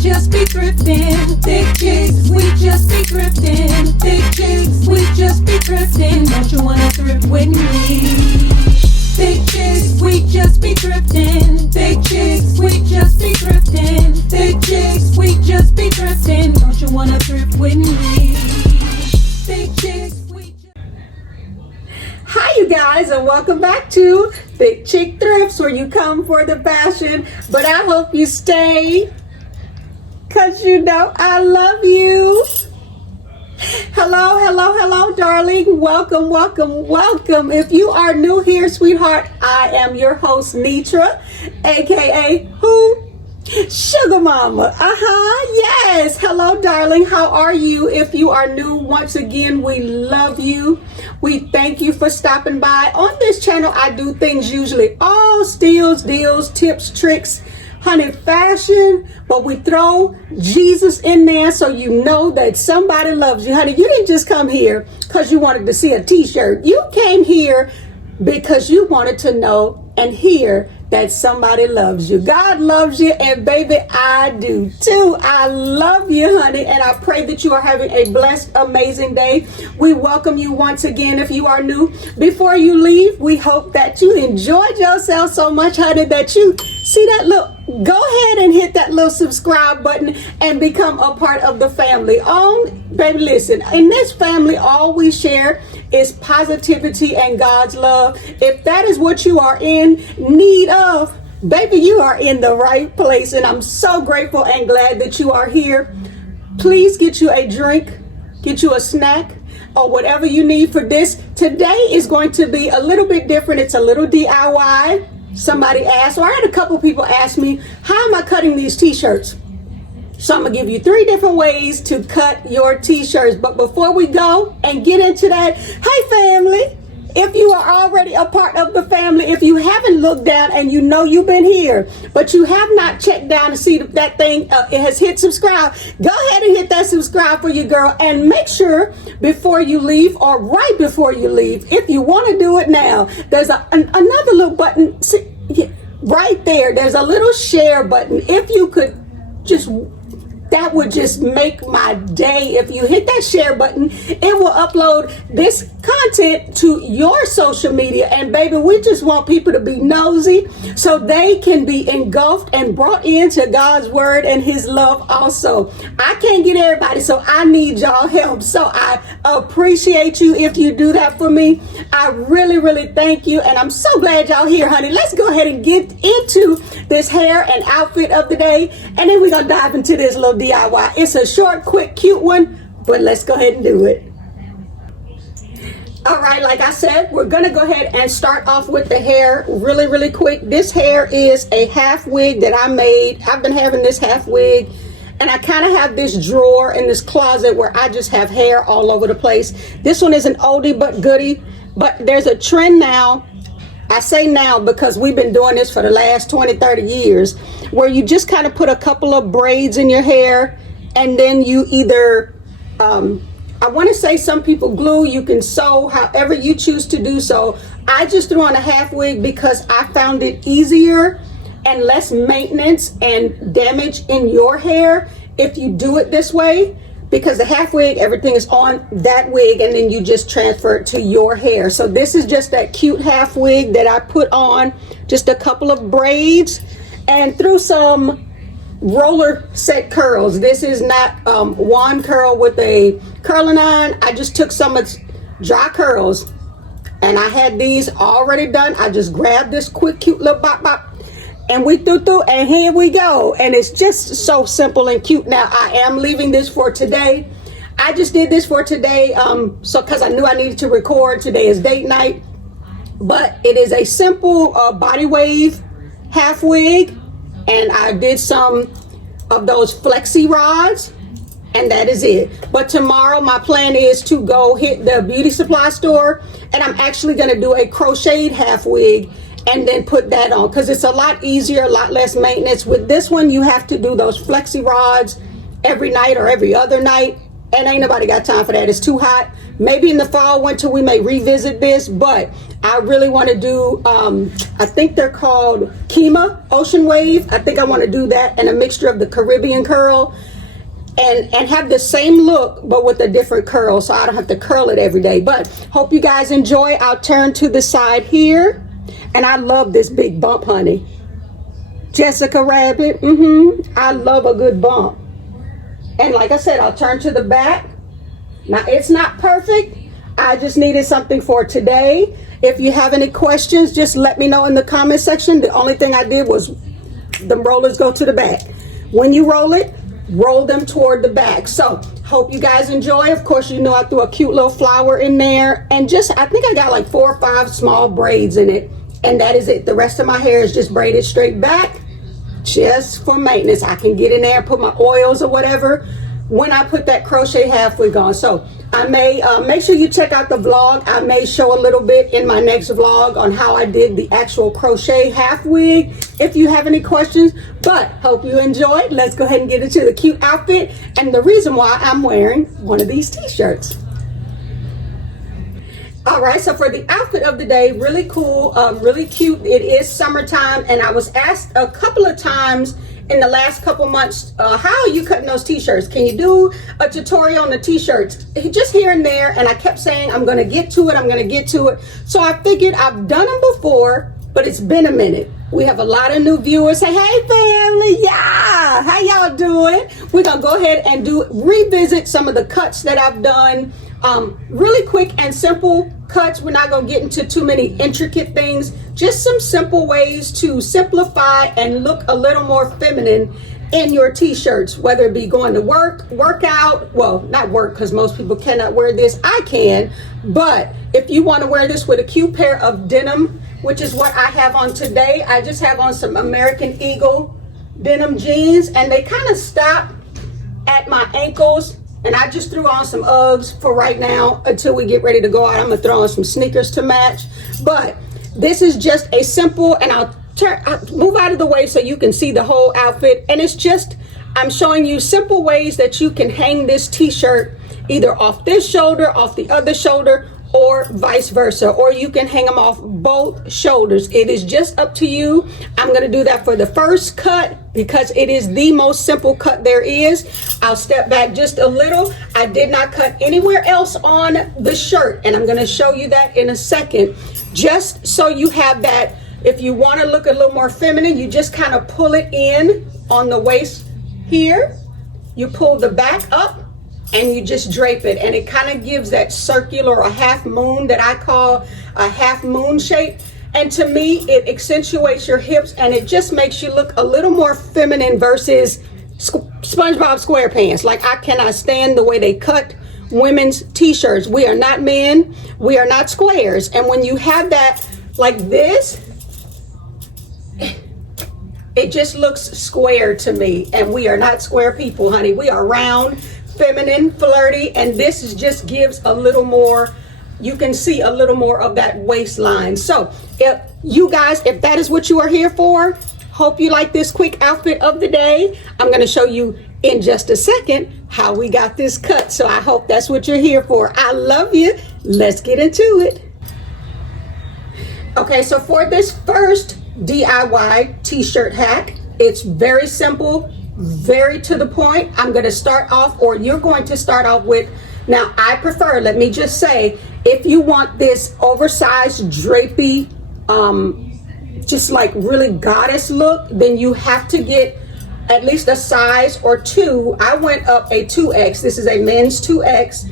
just be thrifting. Thick chicks, we just be thrifting. Thick chicks, we just be thrifting. Don't you wanna thrift with me? Thick chicks, we just be thrifting. Thick chicks, we just be thrifting. Thick chicks, we just be thrifting. Don't you wanna thrift with me? Thick chicks, we just... Hi you guys, and welcome back to ThiChicThrifts, where you come for the fashion, but I hope you stay, cause you know I love you. Hello, darling. Welcome. If you are new here, sweetheart, I am your host, Shenitra, aka who? Sugar Mama. Yes. Hello, darling. How are you? If you are new, once again, we love you. We thank you for stopping by. On this channel, I do things usually all steals, deals, tips, tricks, honey, fashion, but we throw Jesus in there so you know that somebody loves you. Honey, you didn't just come here because you wanted to see a t-shirt. You came here because you wanted to know and hear that somebody loves you. God loves you, and baby, I do too. I love you, honey, and I pray that you are having a blessed, amazing day. We welcome you once again if you are new. Before you leave, we hope that you enjoyed yourself so much, honey, that you see that little... Go ahead and hit that little subscribe button and become a part of the family. Baby, listen, in this family, all we share is positivity and God's love. If that is what you are in need of, baby, you are in the right place. And I'm so grateful and glad that you are here. Please get you a drink, get you a snack, or whatever you need for this. Today is going to be a little bit different. It's a little DIY. Somebody asked, or I had a couple people ask me, how am I cutting these t-shirts? So I'm gonna give you 3 different ways to cut your t-shirts. But before we go and get into that, hey family, if you are already a part of the family, if you haven't looked down and you know you've been here, but you have not checked down to see if that thing it has hit subscribe, go ahead and hit that subscribe for your girl, and make sure before you leave or right before you leave, if you want to do it now, there's another little button right there. There's a little share button. If you could just... that would just make my day. If you hit that share button, it will upload this content to your social media. And baby, we just want people to be nosy so they can be engulfed and brought into God's word and his love also. I can't get everybody, so I need y'all help. So I appreciate you if you do that for me. I really thank you. And I'm so glad y'all here, honey. Let's go ahead and get into this hair and outfit of the day. And then we're going to dive into this little DIY. It's a short, quick, cute one, but let's go ahead and do it. All right, like I said, we're gonna go ahead and start off with the hair really quick. This hair is a half wig that I made. I've been having this half wig, and I kind of have this drawer in this closet where I just have hair all over the place. This one is an oldie but goodie, but there's a trend now. I say now because we've been doing this for the last 20-30 years, where you just kind of put a couple of braids in your hair, and then you either I want to say some people glue, you can sew, however you choose to do so. I just threw on a half wig because I found it easier and less maintenance and damage in your hair if you do it this way. Because the half wig, everything is on that wig, and then you just transfer it to your hair. So this is just that cute half wig that I put on, just a couple of braids and threw some roller set curls. This is not wand curl with a curling iron. I just took some of dry curls, and I had these already done. I just grabbed this quick cute little bop, and we threw, and here we go. And it's just so simple and cute. Now I am leaving this for today. I just did this for today so because I knew I needed to record. Today is date night, but it is a simple body wave half wig. And I did some of those flexi rods, and that is it. But tomorrow my plan is to go hit the beauty supply store, and I'm actually going to do a crocheted half wig and then put that on, because it's a lot easier, a lot less maintenance. With this one, you have to do those flexi rods every night or every other night, and ain't nobody got time for that. It's too hot. Maybe in the fall, winter, we may revisit this, but I really want to do, I think they're called Kima Ocean Wave. I think I want to do that and a mixture of the Caribbean curl and have the same look, but with a different curl, so I don't have to curl it every day. But hope you guys enjoy. I'll turn to the side here, and I love this big bump, honey. Jessica Rabbit, I love a good bump. And like I said, I'll turn to the back. Now, it's not perfect. I just needed something for today. If you have any questions, just let me know in the comment section. The only thing I did was the rollers go to the back. When you roll it, roll them toward the back. So, hope you guys enjoy. Of course, you know I threw a cute little flower in there. And just, I think I got like 4 or 5 small braids in it. And that is it. The rest of my hair is just braided straight back. Just for maintenance. I can get in there and put my oils or whatever when I put that crochet half wig on. So I may make sure you check out the vlog. I may show a little bit in my next vlog on how I did the actual crochet half wig if you have any questions. But hope you enjoyed. Let's go ahead and get into the cute outfit and the reason why I'm wearing one of these t-shirts. All right, so for the outfit of the day, really cool, really cute. It is summertime, and I was asked a couple of times in the last couple months, how are you cutting those t-shirts? Can you do a tutorial on the t-shirts? Just here and there, and I kept saying, I'm gonna get to it, I'm gonna get to it. So I figured I've done them before, but it's been a minute. We have a lot of new viewers. Say, hey family, yeah, how y'all doing? We're gonna go ahead and revisit some of the cuts that I've done. Really quick and simple cuts. We're not going to get into too many intricate things, just some simple ways to simplify and look a little more feminine in your t-shirts, whether it be going to workout, well, not work because most people cannot wear this. I can, but if you want to wear this with a cute pair of denim, which is what I have on today, I just have on some American Eagle denim jeans, and they kind of stop at my ankles. And I just threw on some Uggs for right now until we get ready to go out. I'm gonna throw on some sneakers to match. But this is just a simple, and I'll move out of the way so you can see the whole outfit. And it's just, I'm showing you simple ways that you can hang this t-shirt either off this shoulder, off the other shoulder, or vice versa, or you can hang them off both shoulders. It is just up to you. I'm going to do that for the first cut because it is the most simple cut there is. I'll step back just a little. I did not cut anywhere else on the shirt, and I'm going to show you that in a second, just so you have that. If you want to look a little more feminine, you just kind of pull it in on the waist here. You pull the back up and you just drape it, and it kind of gives that circular or half moon that I call a half moon shape. And to me, it accentuates your hips and it just makes you look a little more feminine versus SpongeBob SquarePants. Like, I cannot stand the way they cut women's t-shirts. We are not men, we are not squares. And when you have that like this, it just looks square to me, and we are not square people, honey. We are round, feminine, flirty, and this is just gives a little more, you can see a little more of that waistline. So if you guys, if that is what you are here for, hope you like this quick outfit of the day. I'm going to show you in just a second how we got this cut. So I hope that's what you're here for. I love you. Let's get into it. Okay, so for this first DIY t-shirt hack, it's very simple, very to the point. I'm going to start off, or you're going to start off with, now I prefer, let me just say, if you want this oversized drapey, just like really goddess look, then you have to get at least a size or 2. I went up a 2X. This is a men's 2X.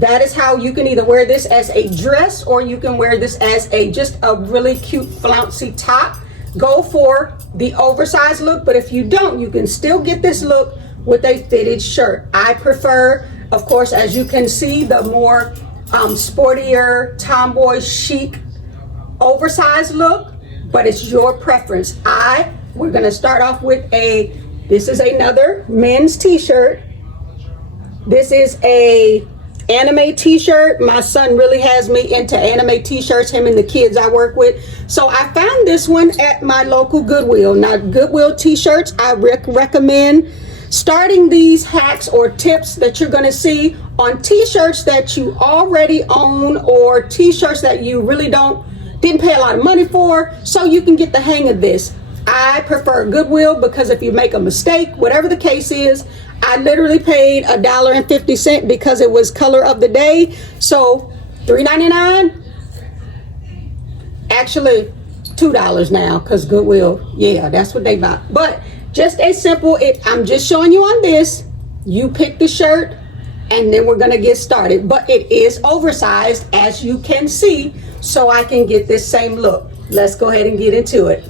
That is how you can either wear this as a dress, or you can wear this as just a really cute flouncy top. Go for the oversized look, but if you don't, you can still get this look with a fitted shirt. I prefer, of course, as you can see, the more sportier, tomboy, chic, oversized look, but it's your preference. We're gonna start off with this is another men's t-shirt. This is a anime t-shirt. My son really has me into anime t-shirts, him and the kids I work with. So I found this one at my local Goodwill. Now, Goodwill t-shirts I recommend starting these hacks or tips that you're going to see on t-shirts that you already own, or t-shirts that you really didn't pay a lot of money for, so you can get the hang of this. I prefer Goodwill because if you make a mistake, whatever the case is, I literally paid $1.50 because it was color of the day. So $3.99, actually $2 now, because Goodwill, yeah, that's what they buy. But just a simple, I'm just showing you on this. You pick the shirt and then we're gonna get started. But it is oversized, as you can see, so I can get this same look. Let's go ahead and get into it.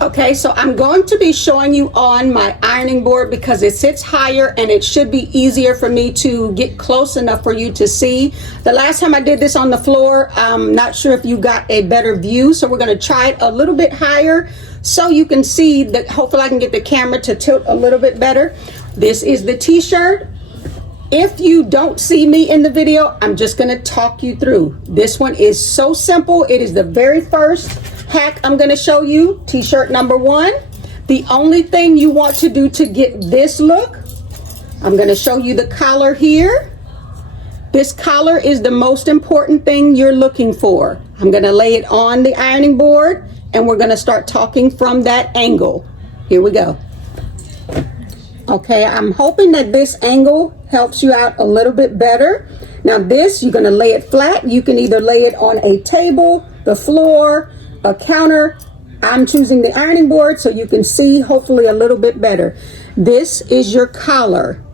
Okay, so I'm going to be showing you on my ironing board because it sits higher and it should be easier for me to get close enough for you to see. The last time I did this on the floor, I'm not sure if you got a better view, so we're going to try it a little bit higher so you can see that. Hopefully I can get the camera to tilt a little bit better. This is the t-shirt. If you don't see me in the video, I'm just going to talk you through. This one is so simple. It is the very first hack I'm going to show you. T-shirt number 1. The only thing you want to do to get this look, I'm going to show you the collar here. This collar is the most important thing you're looking for. I'm going to lay it on the ironing board and we're going to start talking from that angle. Here we go. Okay, I'm hoping that this angle helps you out a little bit better. Now this, you're going to lay it flat. You can either lay it on a table, the floor, a counter. I'm choosing the ironing board so you can see hopefully a little bit better. This is your collar.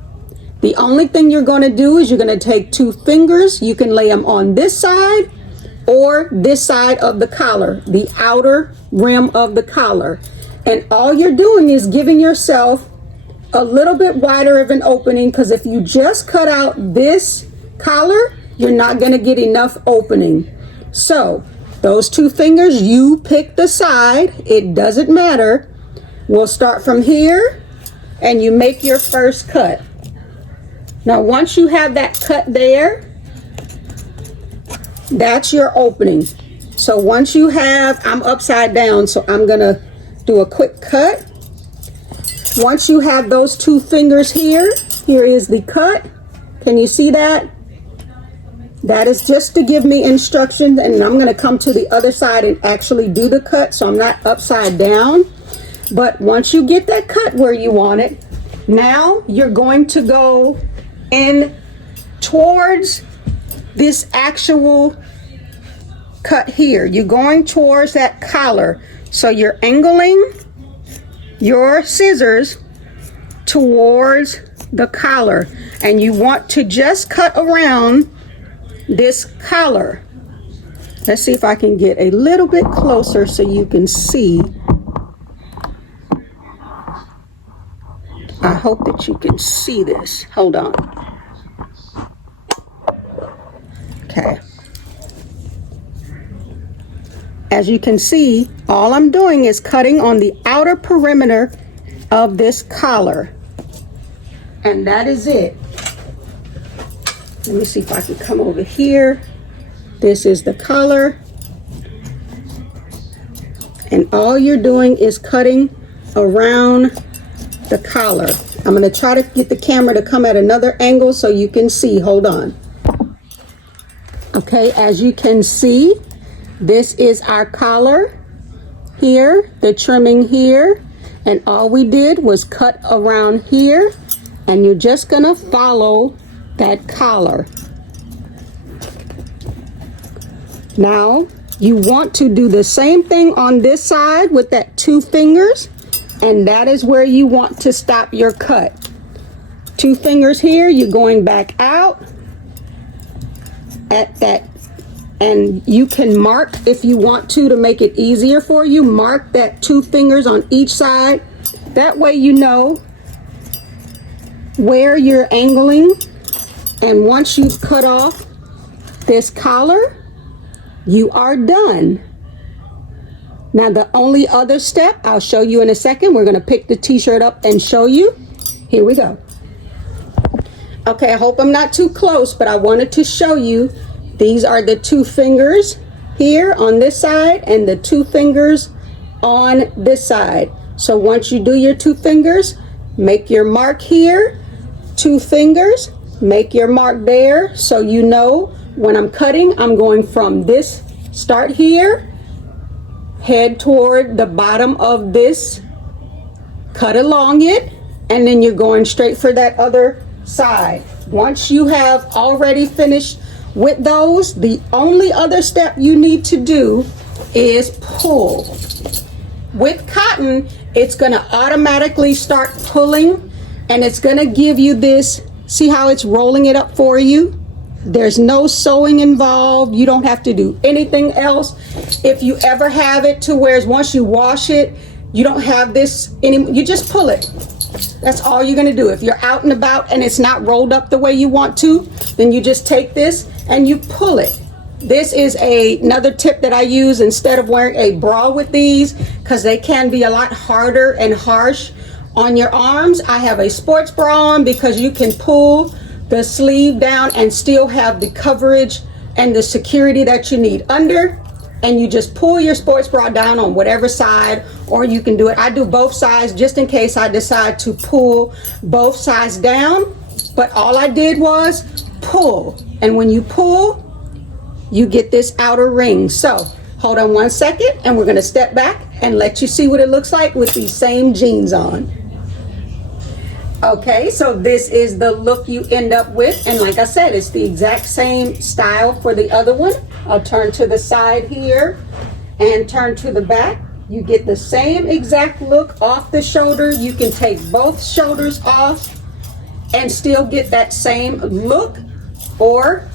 The only thing you're going to do is you're going to take 2 fingers. You can lay them on this side or this side of the collar, the outer rim of the collar. And all you're doing is giving yourself a little bit wider of an opening, because if you just cut out this collar, you're not going to get enough opening. So those 2 fingers, you pick the side, it doesn't matter. We'll start from here and you make your first cut. Now once you have that cut there, that's your opening. So once you have, I'm upside down, so I'm gonna do a quick cut. Once you have those 2 fingers here, here is the cut. Can you see that? That is just to give me instructions, and I'm going to come to the other side and actually do the cut so I'm not upside down. But once you get that cut where you want it, now you're going to go in towards this actual cut here. You're going towards that collar. So you're angling your scissors towards the collar, and you want to just cut around this collar. Let's see if I can get a little bit closer so you can see. I hope that you can see this. Hold on. Okay. As you can see, all I'm doing is cutting on the outer perimeter of this collar. And that is it. Let me see if I can come over here. This is the collar. And all you're doing is cutting around the collar. I'm going to try to get the camera to come at another angle so you can see. Hold on. Okay, as you can see, this is our collar here, the trimming here. And all we did was cut around here. And you're just going to follow that collar. Now you want to do the same thing on this side with that 2 fingers, and that is where you want to stop your cut. 2 fingers here, you're going back out at that, and you can mark if you want to make it easier for you. Mark that 2 fingers on each side. That way you know where you're angling. And once you've cut off this collar, you are done. Now the only other step, I'll show you in a second. We're going to pick the t-shirt up and show you. Here we go. Okay, I hope I'm not too close, but I wanted to show you. These are the 2 fingers here on this side and the 2 fingers on this side. So once you do your 2 fingers, make your mark here, 2 fingers, make your mark there, so you know when I'm cutting, I'm going from this, start here, head toward the bottom of this, cut along it, and then you're going straight for that other side. Once you have already finished with those, the only other step you need to do is pull. With cotton, it's going to automatically start pulling, and it's going to give you this, see how it's rolling it up for you? There's no sewing involved. You don't have to do anything else. If you ever have it to where once you wash it, you don't have this anymore, you just pull it. That's all you're going to do. If you're out and about and it's not rolled up the way you want to, then you just take this and you pull it. This is another tip that I use instead of wearing a bra with these, because they can be a lot harder and harsh on your arms. I have a sports bra on because you can pull the sleeve down and still have the coverage and the security that you need under. And you just pull your sports bra down on whatever side, or you can do it. I do both sides just in case I decide to pull both sides down. But all I did was pull. And when you pull, you get this outer ring. So hold on one second and we're going to step back and let you see what it looks like with these same jeans on. Okay, so this is the look you end up with, and like I said, it's the exact same style for the other one. I'll turn to the side here and turn to the back. You get the same exact look off the shoulder. You can take both shoulders off and still get that same look, or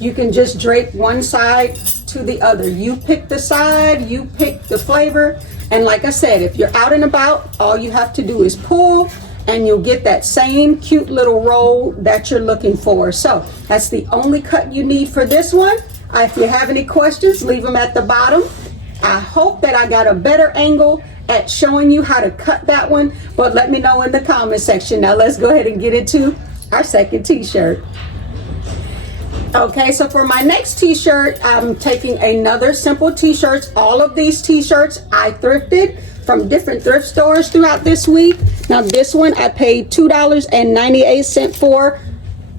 you can just drape one side to the other. You pick the side, you pick the flavor, and like I said, if you're out and about, all you have to do is pull, and you'll get that same cute little roll that you're looking for. So that's the only cut you need for this one. If you have any questions, leave them at the bottom. I hope that I got a better angle at showing you how to cut that one, but let me know in the comment section. Now let's go ahead and get into our second t-shirt. Okay, so for my next t-shirt, I'm taking another simple t-shirts. All of these t-shirts I thrifted from different thrift stores throughout this week. Now this one I paid $2.98 for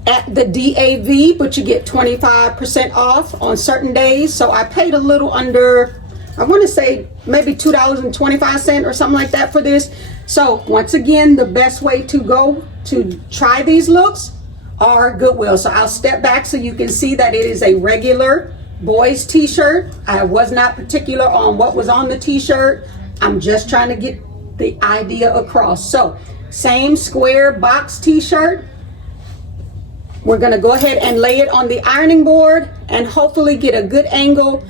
at the DAV, but you get 25% off on certain days. So I paid a little under, I want to say maybe $2.25 or something like that for this. So once again, the best way to go to try these looks are Goodwill. So I'll step back so you can see that it is a regular boys t-shirt. I was not particular on what was on the t-shirt. I'm just trying to get the idea across. So same square box t-shirt. We're going to go ahead and lay it on the ironing board and hopefully get a good angle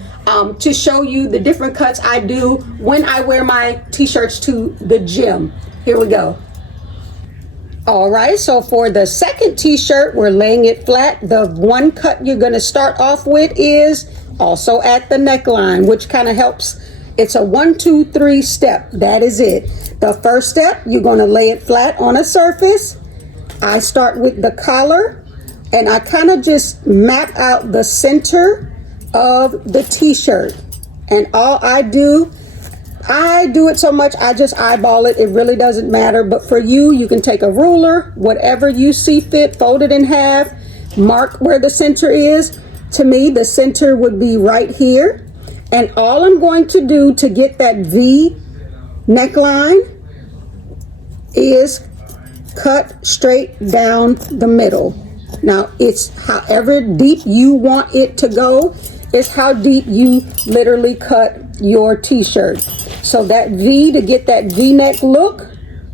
to show you the different cuts I do when I wear my t-shirts to the gym. Here we go. All right, so for the second t-shirt, we're laying it flat. The one cut you're going to start off with is also at the neckline, which kind of helps. It's a 1, 2, 3 step. That is it. The first step, you're going to lay it flat on a surface. I start with the collar and I kind of just map out the center of the t-shirt. And all I do it so much, I just eyeball it. It really doesn't matter. But for you, you can take a ruler, whatever you see fit, fold it in half, mark where the center is. To me, the center would be right here. And all I'm going to do to get that V neckline is cut straight down the middle. Now, it's however deep you want it to go is how deep you literally cut your t-shirt. So that V, to get that V-neck look,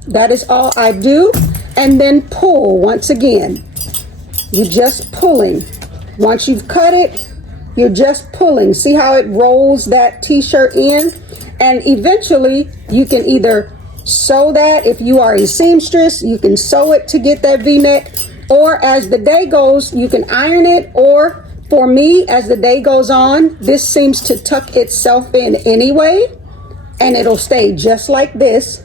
that is all I do. And then pull once again. You're just pulling. Once you've cut it, you're just pulling. See how it rolls that t-shirt in? And eventually you can either sew that. If you are a seamstress, you can sew it to get that V-neck. Or as the day goes, you can iron it. Or for me, as the day goes on, this seems to tuck itself in anyway. And it'll stay just like this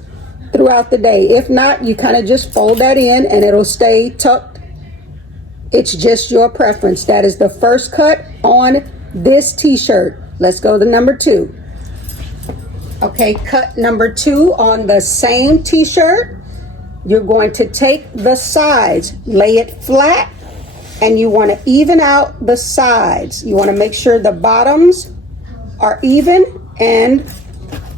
throughout the day. If not, you kind of just fold that in and it'll stay tucked. It's just your preference. That is the first cut on this t-shirt. Let's go to number 2. Okay, cut number 2 on the same t-shirt. you're going to take the sides, lay it flat, and you want to even out the sides. You want to make sure the bottoms are even and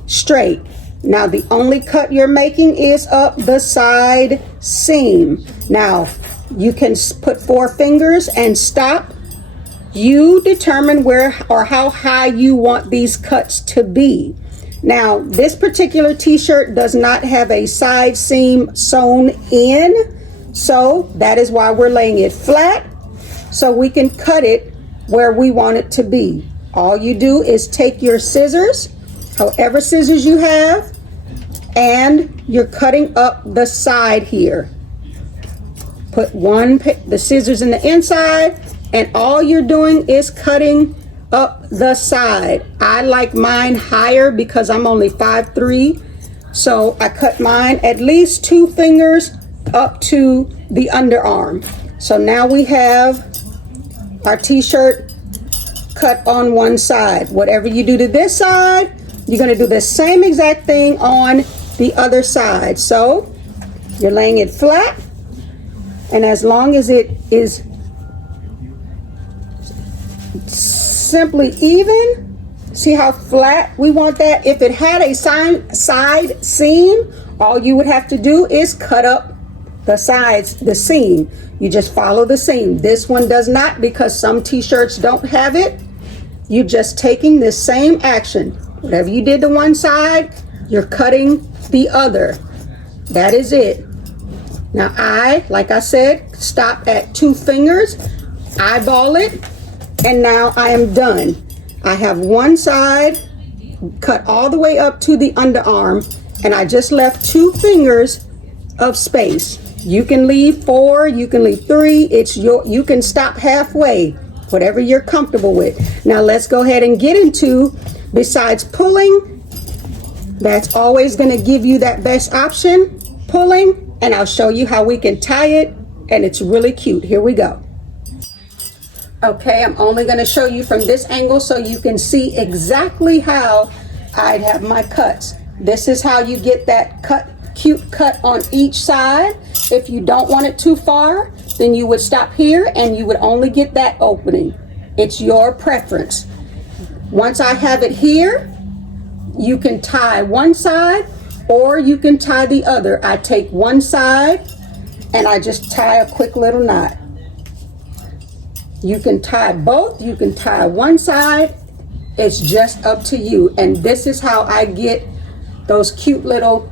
straight. Now the only cut you're making is up the side seam. Now you can put 4 fingers and stop. You determine where or how high you want these cuts to be. Now this particular t-shirt does not have a side seam sewn in, so that is why we're laying it flat so we can cut it where we want it to be. All you do is take your scissors, however scissors you have, and you're cutting up the side here. Put the scissors in the inside, and all you're doing is cutting up the side. I like mine higher because I'm only 5'3", so I cut mine at least 2 fingers up to the underarm. So now we have our t-shirt cut on one side. Whatever you do to this side, you're going to do the same exact thing on the other side. So you're laying it flat, and as long as it is simply even, see how flat we want that? If it had a side seam, all you would have to do is cut up the sides, the seam. You just follow the seam. This one does not, because some t-shirts don't have it. You're just taking this same action. Whatever you did to one side, you're cutting the other. That is it. Now like I said, stop at 2 fingers, eyeball it, and now I am done. I have one side cut all the way up to the underarm, and I just left 2 fingers of space. You can leave 4, you can leave 3, you can stop halfway, whatever you're comfortable with. Now let's go ahead and get into, besides pulling, that's always going to give you that best option, pulling, and I'll show you how we can tie it, and it's really cute. Here we go. Okay, I'm only going to show you from this angle so you can see exactly how I'd have my cuts. This is how you get that cute cut on each side. If you don't want it too far, then you would stop here and you would only get that opening. It's your preference. Once I have it here, you can tie one side or you can tie the other. I take one side and I just tie a quick little knot. You can tie both, you can tie one side, it's just up to you. And this is how I get those cute little,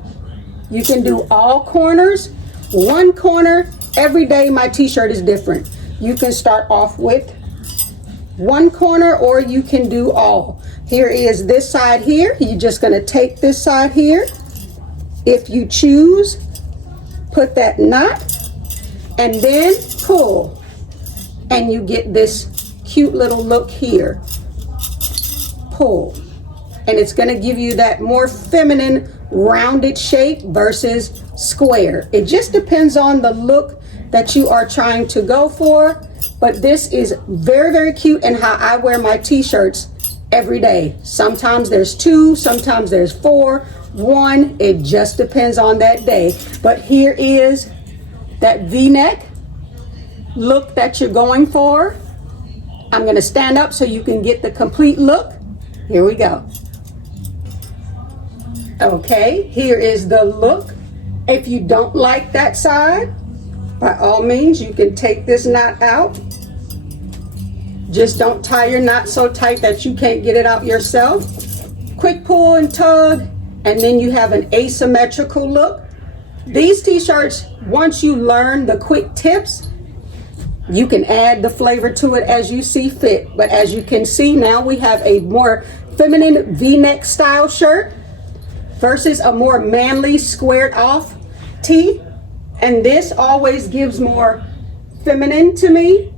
you can do all corners, one corner. Every day my t-shirt is different. You can start off with one corner or you can do all. Here is this side here. You're just going to take this side here. If you choose, put that knot and then pull. And you get this cute little look here. Pull. And it's going to give you that more feminine rounded shape versus square. It just depends on the look that you are trying to go for. But this is very, very cute and how I wear my t-shirts every day. Sometimes there's 2, sometimes there's 4, 1. It just depends on that day. But here is that V-neck look that you're going for. I'm going to stand up so you can get the complete look. Here we go. Okay, here is the look. If you don't like that side, by all means, you can take this knot out. Just don't tie your knot so tight that you can't get it out yourself. Quick pull and tug, and then you have an asymmetrical look. These t-shirts, once you learn the quick tips, you can add the flavor to it as you see fit. But as you can see, now we have a more feminine V-neck style shirt versus a more manly squared off tee. And this always gives more feminine to me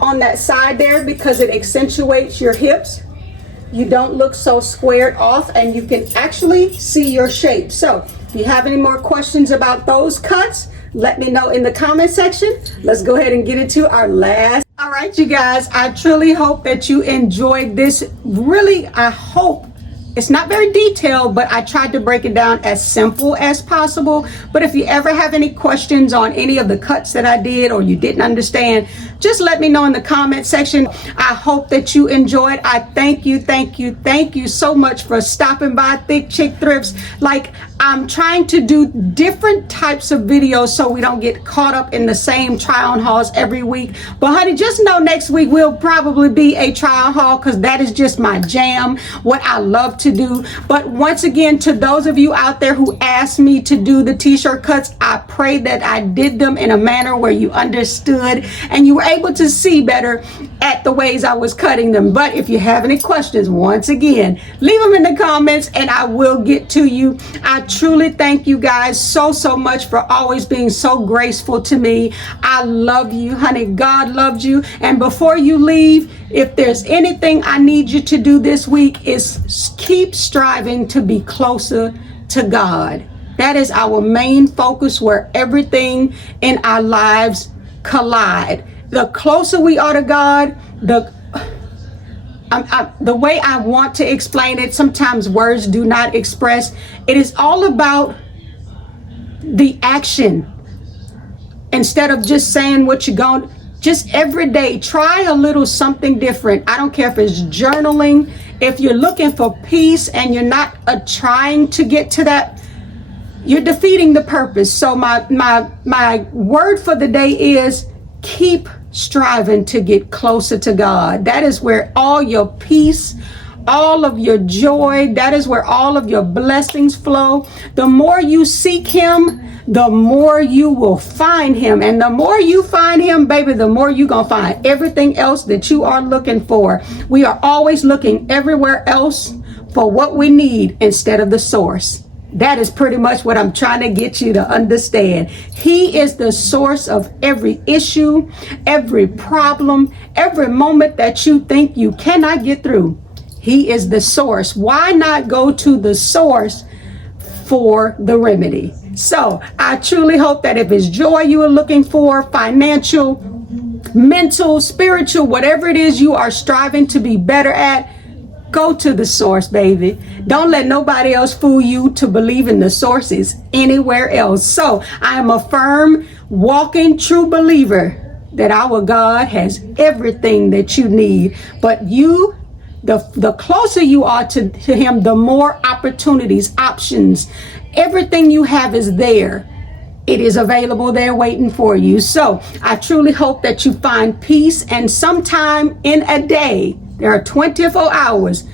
on that side there because it accentuates your hips. You don't look so squared off and you can actually see your shape. So if you have any more questions about those cuts, let me know in the comment section. Let's go ahead and get into our last. All right, you guys, I truly hope that you enjoyed this. Really, I hope it's not very detailed, but I tried to break it down as simple as possible. But if you ever have any questions on any of the cuts that I did, or you didn't understand, just let me know in the comment section. I hope that you enjoyed. I thank you so much for stopping by ThiChicThrifts. Like, I'm trying to do different types of videos so we don't get caught up in the same try on hauls every week. But honey, just know next week will probably be a try on haul, because that is just my jam, what I love to do. But once again, to those of you out there who asked me to do the t-shirt cuts, I pray that I did them in a manner where you understood and you were able to see better at the ways I was cutting them. But if you have any questions, once again, leave them in the comments and I will get to you. I truly thank you guys so much for always being so graceful to me. I love you, honey. God loves you. And before you leave, if there's anything I need you to do this week, is keep striving to be closer to God. That is our main focus, where everything in our lives collide. The closer we are to God, the way I want to explain it, sometimes words do not express. It is all about the action. Instead of just saying what you're going, just every day, try a little something different. I don't care if it's journaling. If you're looking for peace and you're not trying to get to that, you're defeating the purpose. So my word for the day is keep striving to get closer to God. That is where all your peace, all of your joy, that is where all of your blessings flow. The more you seek him, the more you will find him. And the more you find him, baby, the more you're going to find everything else that you are looking for. We are always looking everywhere else for what we need instead of the source. That is pretty much what I'm trying to get you to understand. He is the source of every issue, every problem, every moment that you think you cannot get through. He is the source. Why not go to the source for the remedy? So I truly hope that if it's joy you are looking for, financial, mental, spiritual, whatever it is you are striving to be better at, go to the source, baby. Don't let nobody else fool you to believe in the sources anywhere else. So I am a firm, walking, true believer that our God has everything that you need. But you, the closer you are to him, the more opportunities, options, everything you have is there. It is available there waiting for you. So I truly hope that you find peace, and sometime in a day, there are 24 hours.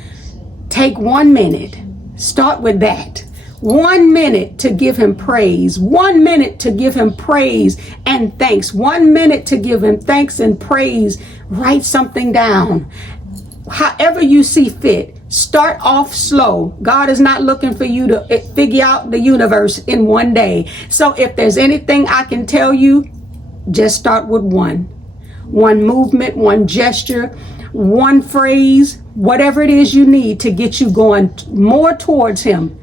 Take 1 minute. Start with that. 1 minute to give him praise. 1 minute to give him praise and thanks. 1 minute to give him thanks and praise. Write something down. However you see fit. Start off slow. God is not looking for you to figure out the universe in 1 day. So if there's anything I can tell you, just start with one movement, one gesture, one phrase, whatever it is you need to get you going more towards him,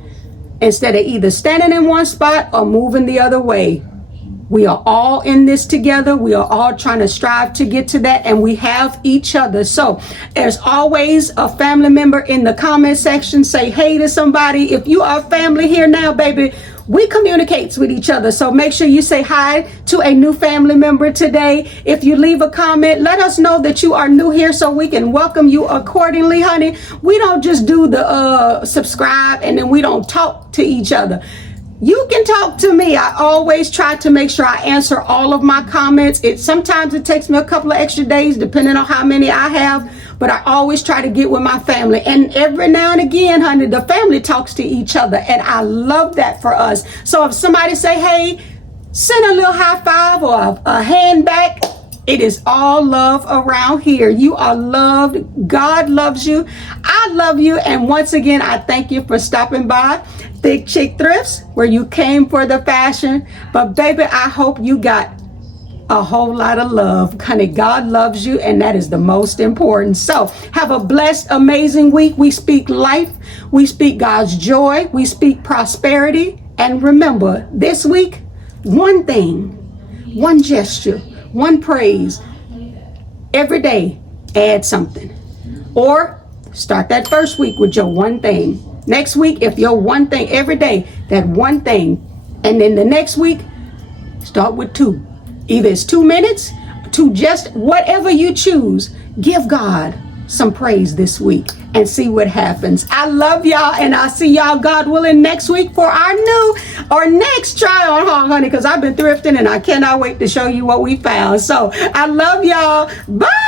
instead of either standing in one spot or moving the other way. We are all in this together. We are all trying to strive to get to that, and we have each other. So there's always a family member in the comment section. Say hey to somebody. If you are family here now, baby, we communicate with each other. So make sure you say hi to a new family member today. If you leave a comment, let us know that you are new here so we can welcome you accordingly, honey. We don't just do the subscribe and then we don't talk to each other. You can talk to me. I always try to make sure I answer all of my comments. Sometimes it takes me a couple of extra days depending on how many I have, but I always try to get with my family. And every now and again, honey, the family talks to each other, and I love that for us. So if somebody say, hey, send a little high five or a hand back. It is all love around here. You are loved. God loves you. I love you. And once again, I thank you for stopping by ThiChicThrifts, where you came for the fashion. But baby, I hope you got a whole lot of love. Honey, God loves you, and that is the most important. So have a blessed, amazing week. We speak life. We speak God's joy. We speak prosperity. And remember, this week, one thing, one gesture, one praise. Every day, add something. Or Start that first week with your one thing. Next week, if your one thing every day, that one thing. And then the next week, start with 2. Either it's 2 minutes, to just whatever you choose. Give God some praise this week and see what happens. I love y'all, and I'll see y'all, God willing, next week for our next try on haul, honey, because I've been thrifting and I cannot wait to show you what we found. So I love y'all. Bye.